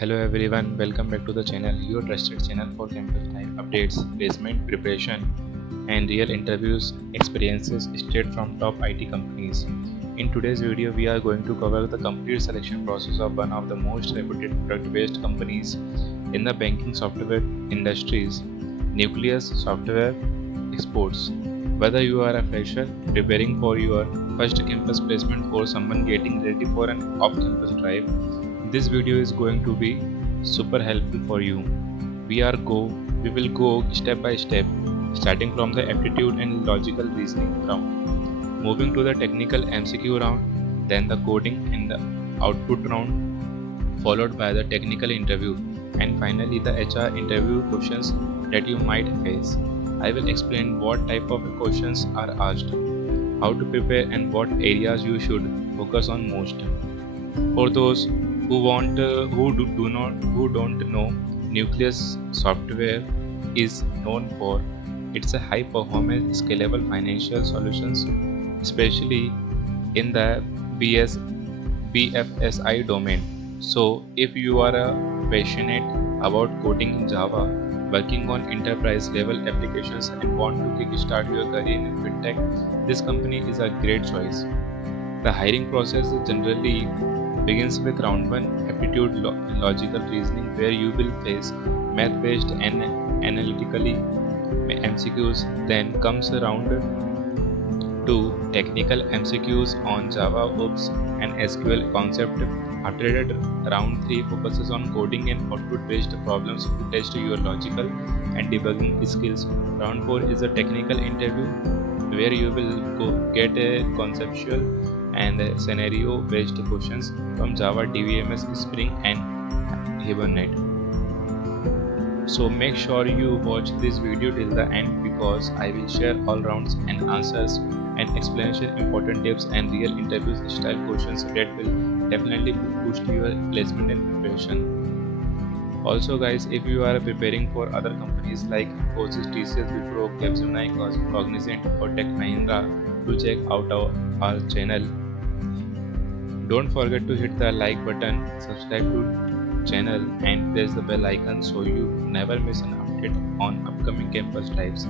Hello everyone, welcome back to the channel, your trusted channel for campus life updates, placement preparation, and real interviews experiences straight from top IT companies. In today's video, we are going to cover the complete selection process of one of the most reputed product-based companies in the banking software industries, Nucleus Software Exports. Whether you are a fresher preparing for your first campus placement or someone getting ready for an off-campus drive, this video is going to be super helpful for you. We will go step by step, starting from the aptitude and logical reasoning round, moving to the technical MCQ round, then the coding and the output round, followed by the technical interview, and finally the HR interview questions that you might face. I will explain what type of questions are asked, how to prepare, and what areas you should focus on most. For those who don't know, Nucleus Software is known for its high performance scalable financial solutions, especially in the BFSI domain. So if you are passionate about coding in Java, working on enterprise level applications, and want to kickstart your career in fintech, this company is a great choice. The hiring process generally begins with round 1 aptitude logical reasoning, where you will face math based and analytically MCQs. Then comes round 2 technical MCQs on Java, OOPS and SQL concept. After that, round 3 focuses on coding and output based problems to test your logical and debugging skills. Round 4 is a technical interview, where you will get a conceptual and scenario based questions from Java, DBMS, Spring and Hibernate. So make sure you watch this video till the end, because I will share all rounds and answers and explanation, important tips and real interviews style questions that will definitely boost your placement and preparation. Also guys, if you are preparing for other companies like Infosys, TCS, Wipro, Capgemini, Cognizant or Tech Mahindra, do check out our channel. Don't forget to hit the like button, subscribe to channel and press the bell icon so you never miss an update on upcoming campus drives.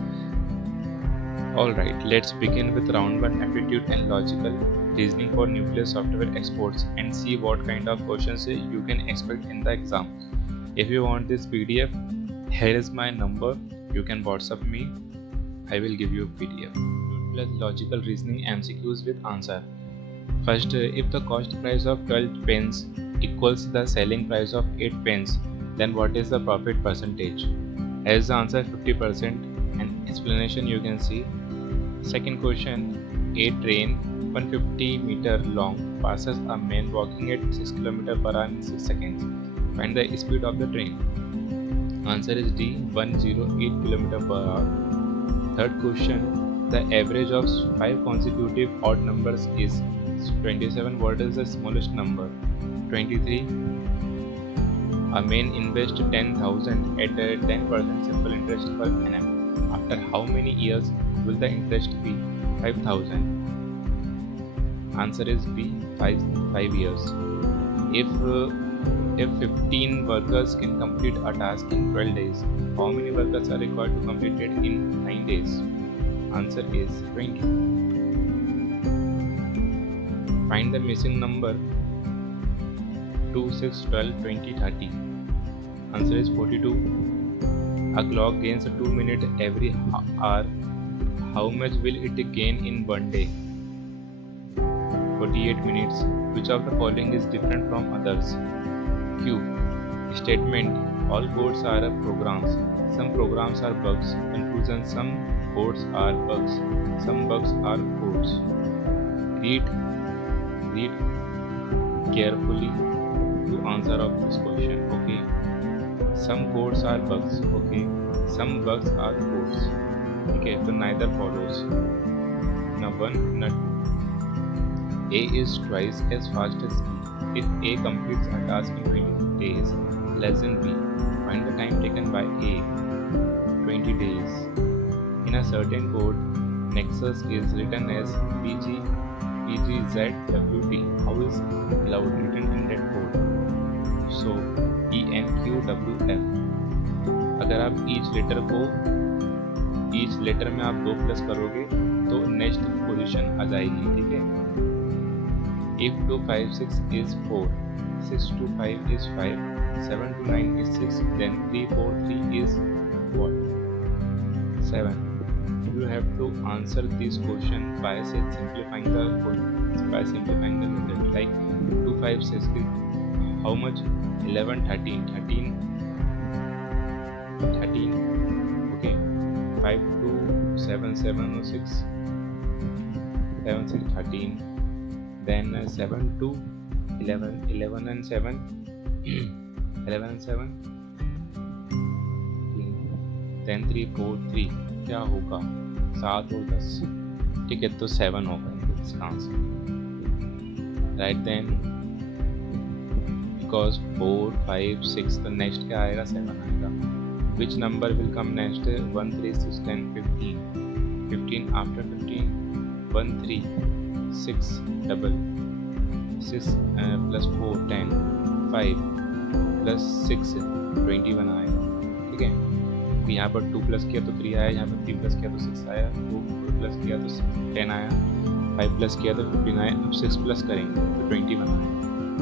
Alright, let's begin with round 1 aptitude and logical reasoning for Nucleus Software Exports and see what kind of questions you can expect in the exam. If you want this PDF, here is my number, you can WhatsApp me, I will give you a PDF. Plus logical reasoning MCQs with answer. First, if the cost price of 12 pence equals the selling price of 8 pence, then what is the profit percentage? As the answer 50% and explanation you can see. Second question, a train 150 meter long passes a man walking at 6 km per hour in 6 seconds. Find the speed of the train. Answer is D, 108 km per hour. Third question, the average of 5 consecutive odd numbers is 27. What is the smallest number? 23. A man invests 10,000 at 10% simple interest per annum. After how many years will the interest be? 5,000. Answer is B, 5 years. If 15 workers can complete a task in 12 days, how many workers are required to complete it in 9 days? Answer is 20. Find the missing number 2, 6, 12, 20, 30. Answer is 42. A clock gains 2 minutes every hour. How much will it gain in 1 day? 48 minutes. Which of the following is different from others? Q. Statement. All codes are programs. Some programs are bugs. Conclusion. Some codes are bugs. Some bugs are codes. Read carefully to answer of this question. Okay. Some codes are bugs. Okay. Some bugs are codes. Okay. So neither follows. Now 1, now 2. A is twice as fast as B. If A completes a task in 20 days less than B, find the time taken by A. 20 days. In a certain code, Nexus is written as PGZWT. How is cloud written in that code? So E QWF। अगर आप each letter में आप 2 plus करोगे तो next position आ जाएगी, ठीक है। If 2 5 6 is 4, 6 2 5 is 5, 7 2 9 is 6, then 3 4 3 is what? 7. You have to answer this question by simplifying the method. Like 2 5 6 is how much? 11 13 okay. 5 2 7 7 or 6 7 6 13, then 7 2 11 and 7 11 and 7, then 3 4 3 क्या होगा? 7 और 10, ठीक है, तो 7 होगा इसका आंसर, राइट। देन बिकॉज 4 5 6 तो next क्या आएगा? 7 आएगा। Which number will come next? 1 3 6 10 15, 15 after 15 1 3 6 double 6 plus 4 10, 5 plus 6 21 आएगा, ठीक है। यहाँ पर 2 प्लस किया तो 3 आया, यहाँ पर 3 प्लस किया तो 6 आया, 2 प्लस किया तो 10 आया, 5 प्लस किया तो 15 आया। अब 6 प्लस करेंगे तो 21 आया,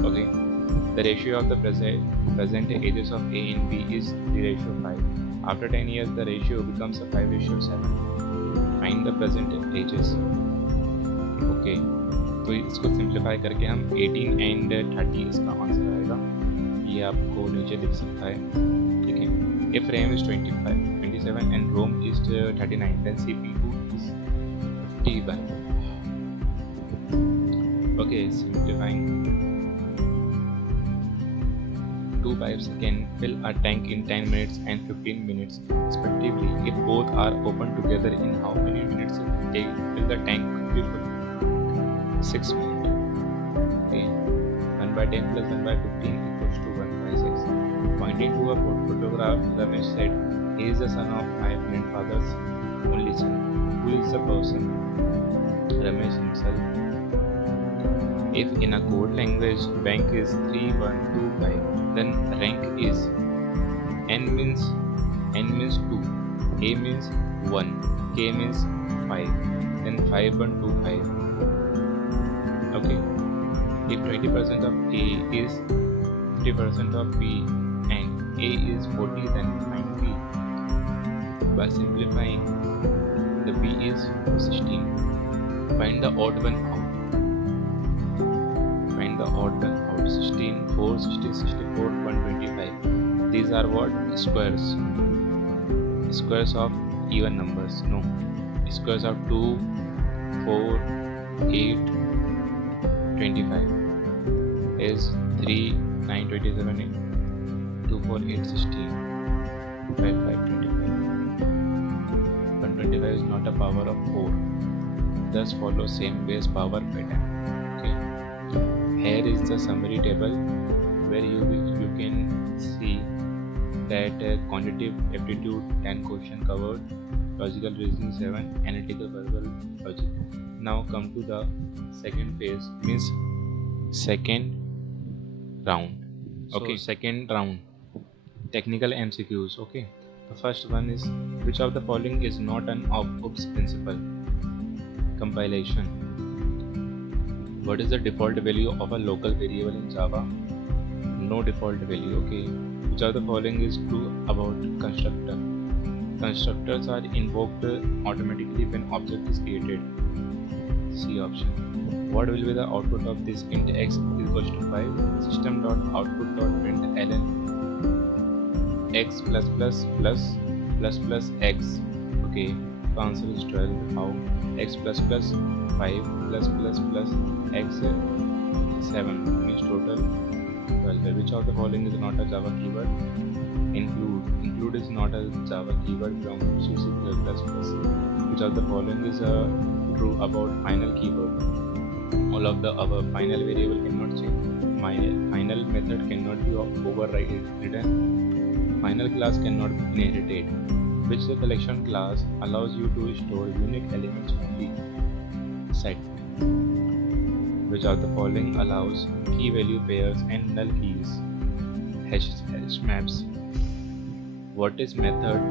okay. The ratio of the present ages of A and B is 3:5. After 10 years the ratio becomes a 5:7. Find the present ages, okay. तो इसको सिंप्लीफाई करके हम 18 and 30 इसका आंसर आएगा, ये आपको नीचे दिख सकता है, ठीक है। If RAM is 27 and ROM is 39, then CPU is 51. Okay, simplifying. 2 pipes can fill a tank in 10 minutes and 15 minutes respectively. If both are open together, in how many minutes will the tank be full? 6 minutes. Okay. 1/10 plus 1/15 equals to 1/6. Pointing to a photograph, Ramesh said, "He is the son of my grandfather's only son." Who is the person? Ramesh himself. If in a code language bank is 3125, then rank is n means 2, A means 1, K means 5, then 5125. Okay. If 20% of A is 50% of B and A is 40, then find B. By simplifying, the B is 16. Find the odd one out. 16, 4, 60, 64, 125. These are what? Squares. Squares of even numbers. No. Squares of 2, 4, 8, 25 is 3, 9, 27, 2, 4, 8, 16, 5, 5, 25. 125 is not a power of 4. Thus follow same base power pattern. Okay. Here is the summary table where you can see that quantitative aptitude 10 question covered, logical reasoning 7, analytical verbal logic. Now come to the second phase, means second round. Okay, so second round, technical MCQs. Okay, the first one is, which of the following is not an OOPS principle? Compilation. What is the default value of a local variable in Java? No default value. Okay. Which of the following is true about constructor? Constructors are invoked automatically when object is created. C option. What will be the output of this int x equals to 5? System.output.println x plus plus plus plus plus x. Okay. The answer is 12. How? X plus plus 5 plus plus plus x 7 means total 12. Which of the following is not a Java keyword? Include is not a Java keyword from C++. Which of the following is true about final keyword? All of the above. Final variable cannot change. Final method cannot be overridden. Final class cannot be inherited. Which the collection class allows you to store unique elements only? Set. Which of the following allows key value pairs and null keys? hash maps. What is method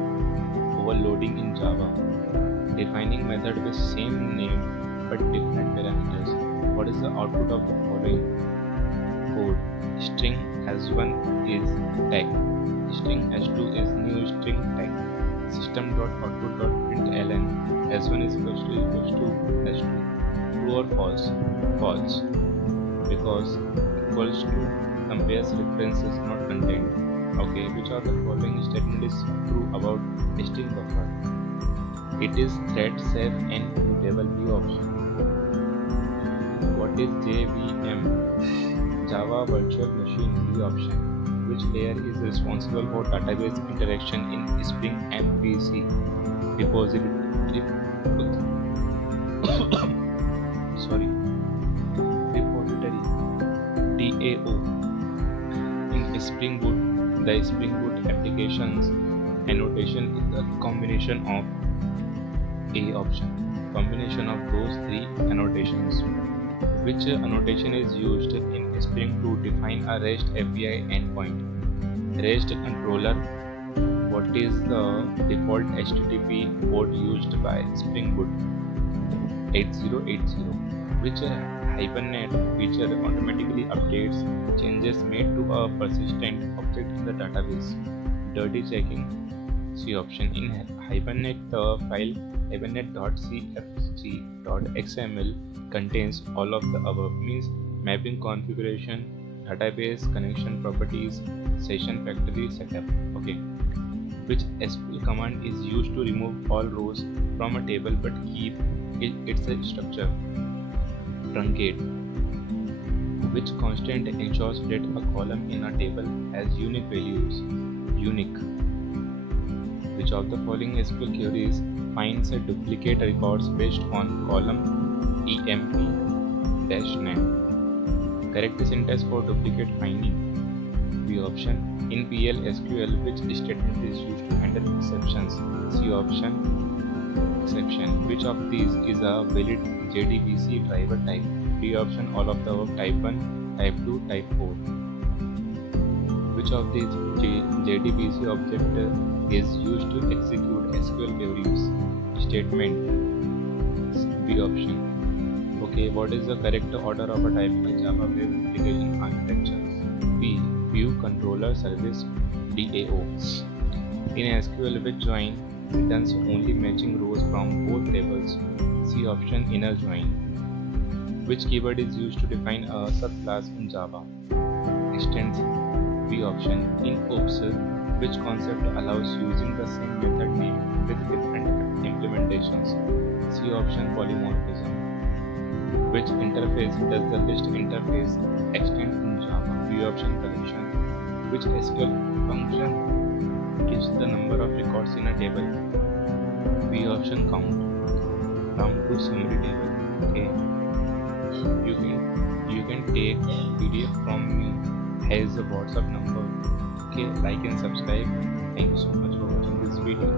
overloading in Java? Defining method with same name but different parameters. What is the output of the following code? String s1 is tag, string s2 is new string tag, system.output.println s1 is equals to s2. True or false? False, because equals to compares references, not content. Okay, which of the following statement is true about string buffer? It is thread safe and mutable. B option. What is JVM? Java Virtual Machine. B option. Which layer is responsible for database interaction in Spring MVC repository? Repository. DAO. In Spring Boot, the Spring Boot applications annotation is a combination of A option. Combination of those three annotations. Which annotation is used in Spring to define a REST API endpoint? REST controller. What is the default HTTP port used by Spring Boot? 8080. Which Hibernate feature automatically updates changes made to a persistent object in the database? Dirty checking. C option. In Hibernate, the file hibernate.cfg.xml contains all of the above, means mapping configuration, database connection properties, session factory setup. Okay. Which SQL command is used to remove all rows from a table but keep its structure? Truncate. Which constant ensures that a column in a table has unique values? Unique. Which of the following SQL queries finds a duplicate records based on column emp-name? Correct syntax for duplicate finding. B option. In PL SQL, which statement is used to handle exceptions? C option. Exception. Which of these is a valid JDBC driver type? D option. All of the above. Type 1, type 2, type 4. Which of these JDBC object is used to execute SQL queries? Statement. B option. Okay, what is the correct order of a type in Java web application architecture? B. View Controller Service, DAO. In SQL, which join returns only matching rows from both tables? C option. Inner join. Which keyword is used to define a subclass in Java? Extension. B option. In OOPS, which concept allows using the same method name with different implementations? C option. Polymorphism. Which interface does the list interface extend in Java? B option. Collection. Which SQL function gives the number of records in a table? B option. Count. Count to summary table. Okay. You can take PDF from me as a WhatsApp number. Okay, like and subscribe. Thank you so much for watching this video.